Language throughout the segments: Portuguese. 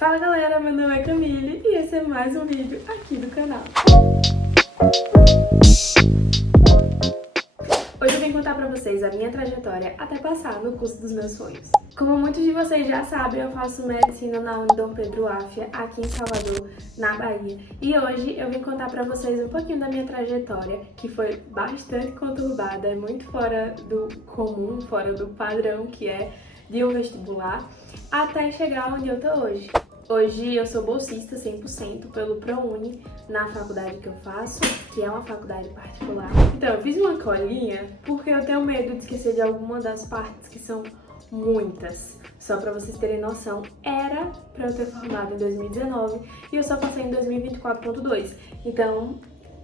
Fala galera, meu nome é Camille e esse é mais um vídeo aqui do canal. Hoje eu vim contar pra vocês a minha trajetória até passar no curso dos meus sonhos. Como muitos de vocês já sabem, eu faço medicina na Dom Pedro Áfia, aqui em Salvador, na Bahia. E hoje eu vim contar pra vocês um pouquinho da minha trajetória, que foi bastante conturbada, é muito fora do comum, fora do padrão que é de um vestibular, até chegar onde eu tô hoje. Hoje eu sou bolsista 100% pelo ProUni na faculdade que eu faço, que é uma faculdade particular. Então eu fiz uma colinha porque eu tenho medo de esquecer de alguma das partes, que são muitas. Só pra vocês terem noção, era pra eu ter formado em 2019 e eu só passei em 2024.2. Então,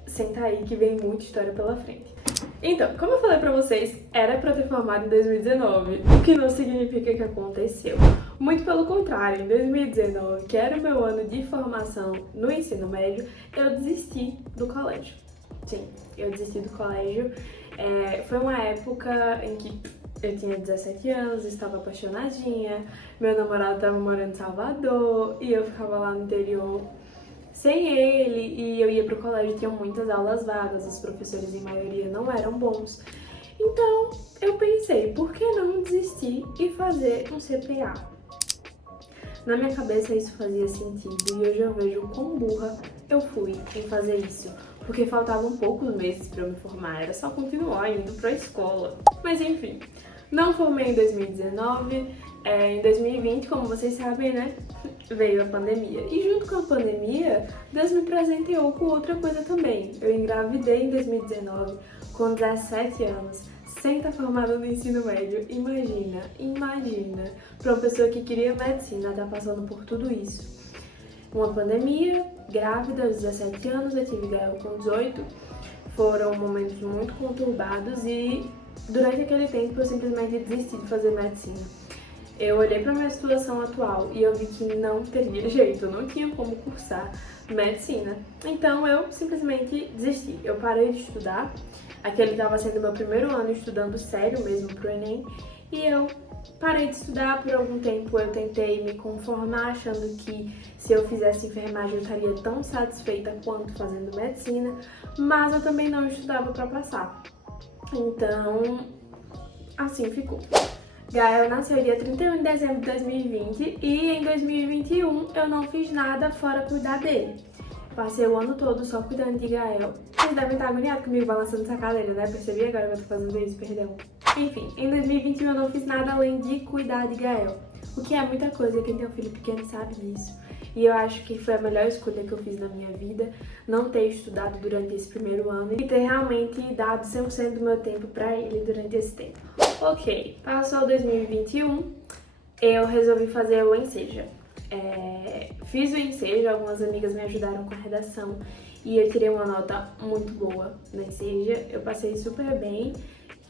senta aí que vem muita história pela frente. Então, como eu falei pra vocês, era pra eu ter formado em 2019, o que não significa que aconteceu. Muito pelo contrário, em 2019, que era o meu ano de formação no ensino médio, eu desisti do colégio. Sim, eu desisti do colégio. Foi uma época em que eu tinha 17 anos, estava apaixonadinha, meu namorado estava morando em Salvador e eu ficava lá no interior sem ele, e eu ia pro colégio, tinham muitas aulas vagas, os professores em maioria não eram bons. Então eu pensei, por que não desistir e fazer um CPA? Na minha cabeça isso fazia sentido e hoje eu vejo o quão burra eu fui em fazer isso, porque faltavam poucos meses para eu me formar, era só continuar indo pra escola. Mas enfim, não formei em 2019, em 2020, como vocês sabem, né, veio a pandemia. E junto com a pandemia, Deus me presenteou com outra coisa também. Eu engravidei em 2019, com 17 anos, sem estar formada no ensino médio. Imagina, para uma pessoa que queria medicina, estar passando por tudo isso. Uma pandemia, grávida aos 17 anos, eu tive Gael com 18. Foram momentos muito conturbados e durante aquele tempo eu simplesmente desisti de fazer medicina. Eu olhei para minha situação atual e eu vi que não teria jeito, eu não tinha como cursar medicina. Então eu simplesmente desisti. Eu parei de estudar, aquele estava sendo meu primeiro ano estudando sério mesmo pro Enem, e eu parei de estudar por algum tempo. Eu tentei me conformar achando que se eu fizesse enfermagem eu estaria tão satisfeita quanto fazendo medicina, mas eu também não estudava para passar. Então, assim ficou. Gael nasceu dia 31 de dezembro de 2020 e em 2021 eu não fiz nada fora cuidar dele. Passei o ano todo só cuidando de Gael. Vocês devem estar agoniados comigo balançando essa cadeira, né? Percebi agora que eu tô fazendo isso, perdão. Enfim, em 2021 eu não fiz nada além de cuidar de Gael. O que é muita coisa, quem tem um filho pequeno sabe disso. E eu acho que foi a melhor escolha que eu fiz na minha vida, não ter estudado durante esse primeiro ano e ter realmente dado 100% do meu tempo pra ele durante esse tempo. Ok, passou 2021, eu resolvi fazer o Enseja. Fiz o Enseja, algumas amigas me ajudaram com a redação e eu tirei uma nota muito boa no Enseja. Eu passei super bem,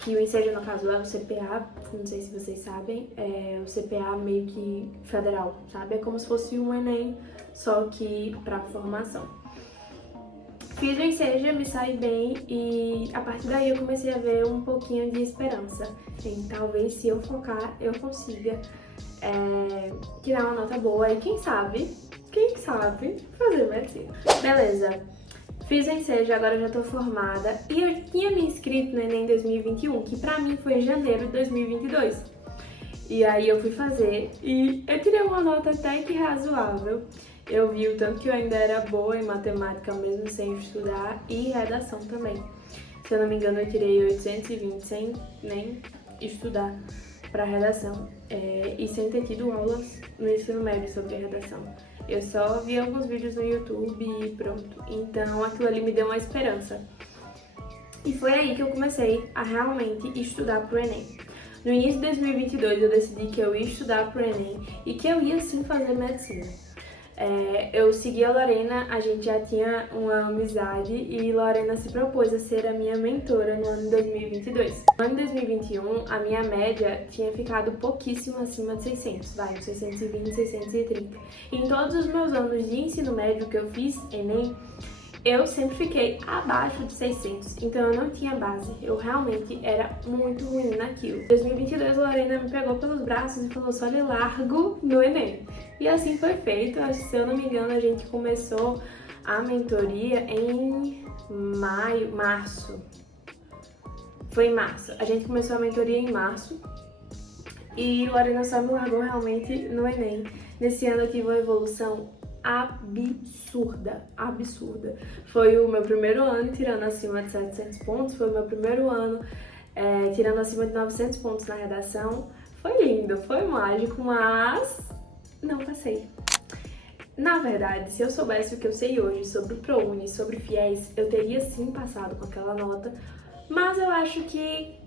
que o Enseja no caso é o CPA, não sei se vocês sabem, é o CPA meio que federal, sabe? É como se fosse um Enem, só que pra formação. Fiz o Enseja, me saí bem e a partir daí eu comecei a ver um pouquinho de esperança em talvez se eu focar eu consiga tirar uma nota boa e quem sabe fazer medicina. Beleza, fiz o Enseja, agora eu já tô formada e eu tinha me inscrito no Enem 2021, que pra mim foi em janeiro de 2022. E aí eu fui fazer e eu tirei uma nota até que razoável. Eu vi o tanto que eu ainda era boa em matemática mesmo sem estudar e redação também. Se eu não me engano eu tirei 820 sem nem estudar para redação e sem ter tido aulas no ensino médio sobre redação. Eu só vi alguns vídeos no YouTube e pronto. Então aquilo ali me deu uma esperança. E foi aí que eu comecei a realmente estudar pro Enem. No início de 2022 eu decidi que eu ia estudar pro Enem e que eu ia sim fazer medicina. Eu segui a Lorena, a gente já tinha uma amizade e Lorena se propôs a ser a minha mentora no ano de 2022. No ano de 2021, a minha média tinha ficado pouquíssimo acima de 600, 620, 630. E em todos os meus anos de ensino médio que eu fiz Enem, eu sempre fiquei abaixo de 600, então eu não tinha base. Eu realmente era muito ruim naquilo. Em 2022, Lorena me pegou pelos braços e falou: só lhe largo no Enem. E assim foi feito. Acho que, se eu não me engano, a gente começou a mentoria em março. Foi em março. A gente começou a mentoria em março. E Lorena só me largou realmente no Enem. Nesse ano eu tive uma evolução absurda. Foi o meu primeiro ano tirando acima de 700 pontos, foi o meu primeiro ano tirando acima de 900 pontos na redação. Foi lindo, foi mágico, mas não passei. Na verdade, se eu soubesse o que eu sei hoje sobre o ProUni, sobre FIES, eu teria sim passado com aquela nota, mas eu acho que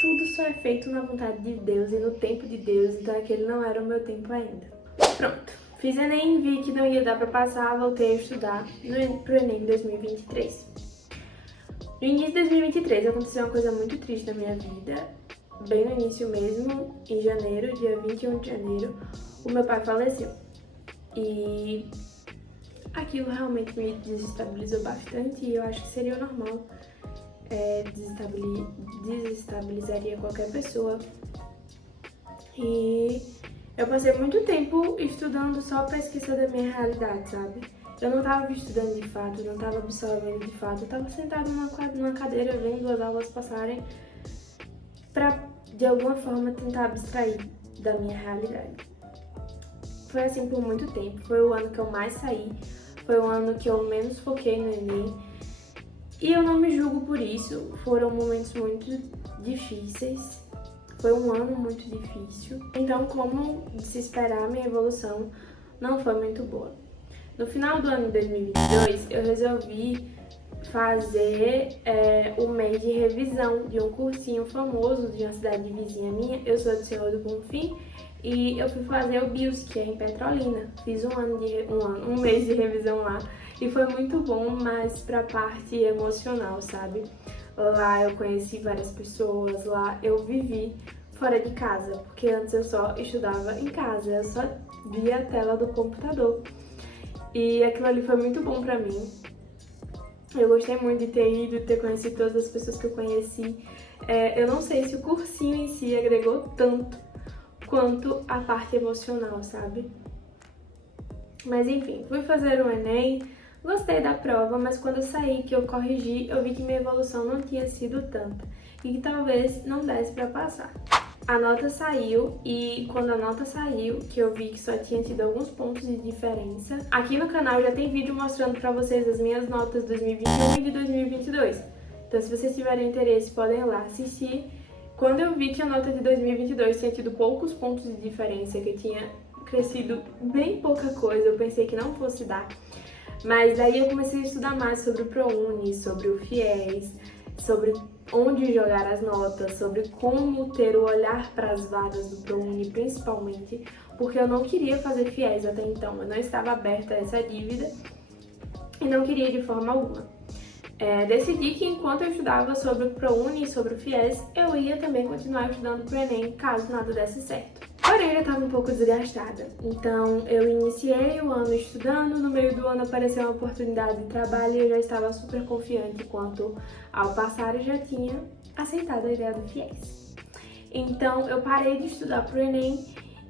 tudo só é feito na vontade de Deus e no tempo de Deus, então aquele não era o meu tempo ainda. Pronto, fiz Enem, vi que não ia dar pra passar, voltei a estudar pro Enem 2023. No início de 2023 aconteceu uma coisa muito triste na minha vida, bem no início mesmo, em janeiro, dia 21 de janeiro, o meu pai faleceu. E aquilo realmente me desestabilizou bastante e eu acho que seria o normal. Desestabilizaria qualquer pessoa. E eu passei muito tempo estudando só pra esquecer da minha realidade, sabe? Eu não tava estudando de fato, eu não tava absorvendo de fato, eu tava sentada numa cadeira vendo as aulas passarem pra, de alguma forma, tentar abstrair da minha realidade. Foi assim por muito tempo, foi o ano que eu mais saí, foi o ano que eu menos foquei no Enem. E eu não me julgo por isso, foram momentos muito difíceis, foi um ano muito difícil. Então, como de se esperar, minha evolução não foi muito boa. No final do ano de 2022, eu resolvi fazer o mês de revisão de um cursinho famoso de uma cidade vizinha minha. Eu sou do Senhor do Bonfim e eu fui fazer o BIOS, que é em Petrolina. Fiz um mês de revisão lá e foi muito bom, mas pra parte emocional, sabe? Lá eu conheci várias pessoas, lá eu vivi fora de casa, porque antes eu só estudava em casa, eu só via a tela do computador. E aquilo ali foi muito bom pra mim. Eu gostei muito de ter ido, ter conhecido todas as pessoas que eu conheci. Eu não sei se o cursinho em si agregou tanto quanto a parte emocional, sabe? Mas enfim, fui fazer o Enem, gostei da prova, mas quando eu saí, que eu corrigi, eu vi que minha evolução não tinha sido tanta e que talvez não desse pra passar. A nota saiu e quando a nota saiu, que eu vi que só tinha tido alguns pontos de diferença, aqui no canal já tem vídeo mostrando pra vocês as minhas notas de 2021 e de 2022. Então se vocês tiverem interesse, podem ir lá assistir. Quando eu vi que a nota de 2022 tinha tido poucos pontos de diferença, que eu tinha crescido bem pouca coisa, eu pensei que não fosse dar. Mas daí eu comecei a estudar mais sobre o ProUni, sobre o FIES, sobre onde jogar as notas, sobre como ter o olhar para as vagas do ProUni, principalmente, porque eu não queria fazer FIES até então, eu não estava aberta a essa dívida e não queria de forma alguma. Decidi que enquanto eu estudava sobre o ProUni e sobre o FIES, eu ia também continuar estudando para o Enem, caso nada desse certo. Porém, eu já estava um pouco desgastada, então eu iniciei o ano estudando, no meio do ano apareceu uma oportunidade de trabalho e eu já estava super confiante quanto ao passar e já tinha aceitado a ideia do FIES. Então eu parei de estudar para o Enem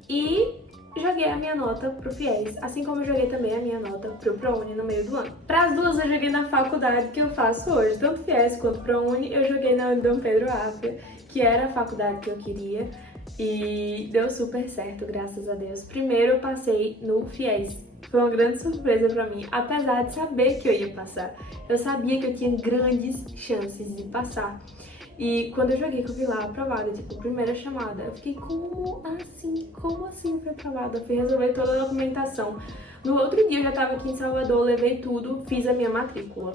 e joguei a minha nota pro FIES, assim como eu joguei também a minha nota pro ProUni no meio do ano. Para as duas eu joguei na faculdade que eu faço hoje, tanto FIES quanto ProUni, eu joguei na Dom Pedro Áfia, que era a faculdade que eu queria. E deu super certo, graças a Deus. Primeiro eu passei no FIES. Foi uma grande surpresa pra mim, apesar de saber que eu ia passar. Eu sabia que eu tinha grandes chances de passar. E quando eu joguei, que eu vi lá aprovada, tipo, primeira chamada, eu fiquei, como assim? Como assim foi aprovada? Eu fui resolver toda a documentação. No outro dia eu já tava aqui em Salvador, levei tudo, fiz a minha matrícula.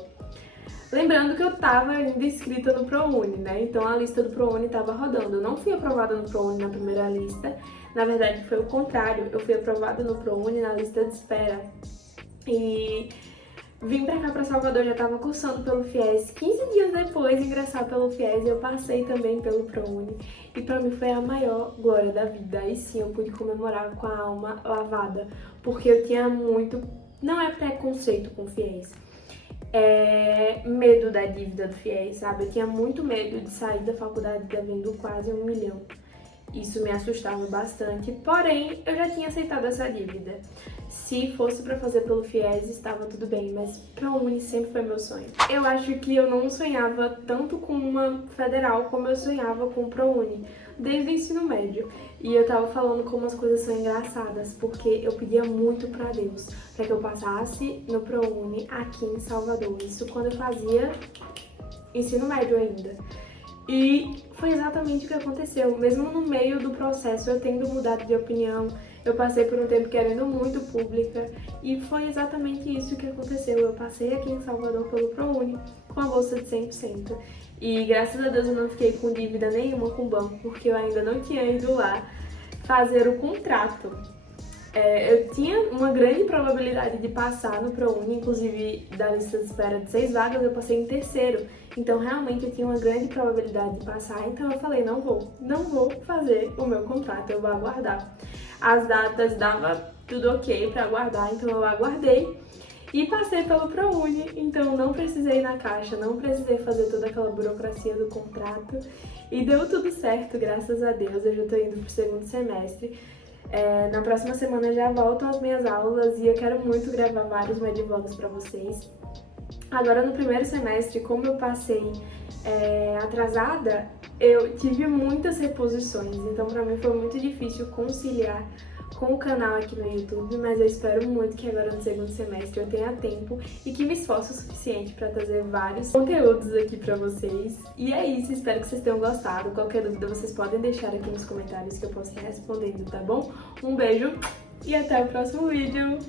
Lembrando que eu tava ainda inscrita no ProUni, né? Então a lista do ProUni tava rodando. Eu não fui aprovada no ProUni na primeira lista. Na verdade, foi o contrário. Eu fui aprovada no ProUni na lista de espera. E vim pra cá, pra Salvador, já tava cursando pelo FIES. 15 dias depois de ingressar pelo FIES, eu passei também pelo ProUni. E pra mim foi a maior glória da vida. Aí sim, eu pude comemorar com a alma lavada. Porque eu tinha muito... Não é preconceito com o FIES. medo da dívida do FIES, sabe? Eu tinha muito medo de sair da faculdade devendo quase 1 milhão. Isso me assustava bastante, porém eu já tinha aceitado essa dívida. Se fosse para fazer pelo FIES, estava tudo bem, mas ProUni sempre foi meu sonho. Eu acho que eu não sonhava tanto com uma federal como eu sonhava com o ProUni, desde o ensino médio. E eu tava falando como as coisas são engraçadas, porque eu pedia muito pra Deus, para que eu passasse no ProUni aqui em Salvador. Isso quando eu fazia ensino médio ainda. E foi exatamente o que aconteceu. Mesmo no meio do processo, eu tendo mudado de opinião, eu passei por um tempo querendo muito pública e foi exatamente isso que aconteceu. Eu passei aqui em Salvador pelo ProUni com a bolsa de 100%. E graças a Deus eu não fiquei com dívida nenhuma com o banco, porque eu ainda não tinha ido lá fazer o contrato. Eu tinha uma grande probabilidade de passar no ProUni, inclusive da lista de espera de 6 vagas eu passei em terceiro, então realmente eu tinha uma grande probabilidade de passar, então eu falei, não vou fazer o meu contrato, eu vou aguardar. As datas dava tudo ok pra aguardar, então eu aguardei e passei pelo ProUni, então não precisei ir na caixa, não precisei fazer toda aquela burocracia do contrato e deu tudo certo, graças a Deus, eu já tô indo pro segundo semestre. Na próxima semana já voltam as minhas aulas e eu quero muito gravar vários medvlogs pra vocês. Agora no primeiro semestre, como eu passei atrasada, eu tive muitas reposições, então pra mim foi muito difícil conciliar com o canal aqui no YouTube, mas eu espero muito que agora no segundo semestre eu tenha tempo e que me esforce o suficiente para trazer vários conteúdos aqui pra vocês. E é isso, espero que vocês tenham gostado. Qualquer dúvida vocês podem deixar aqui nos comentários que eu posso estar respondendo, tá bom? Um beijo e até o próximo vídeo!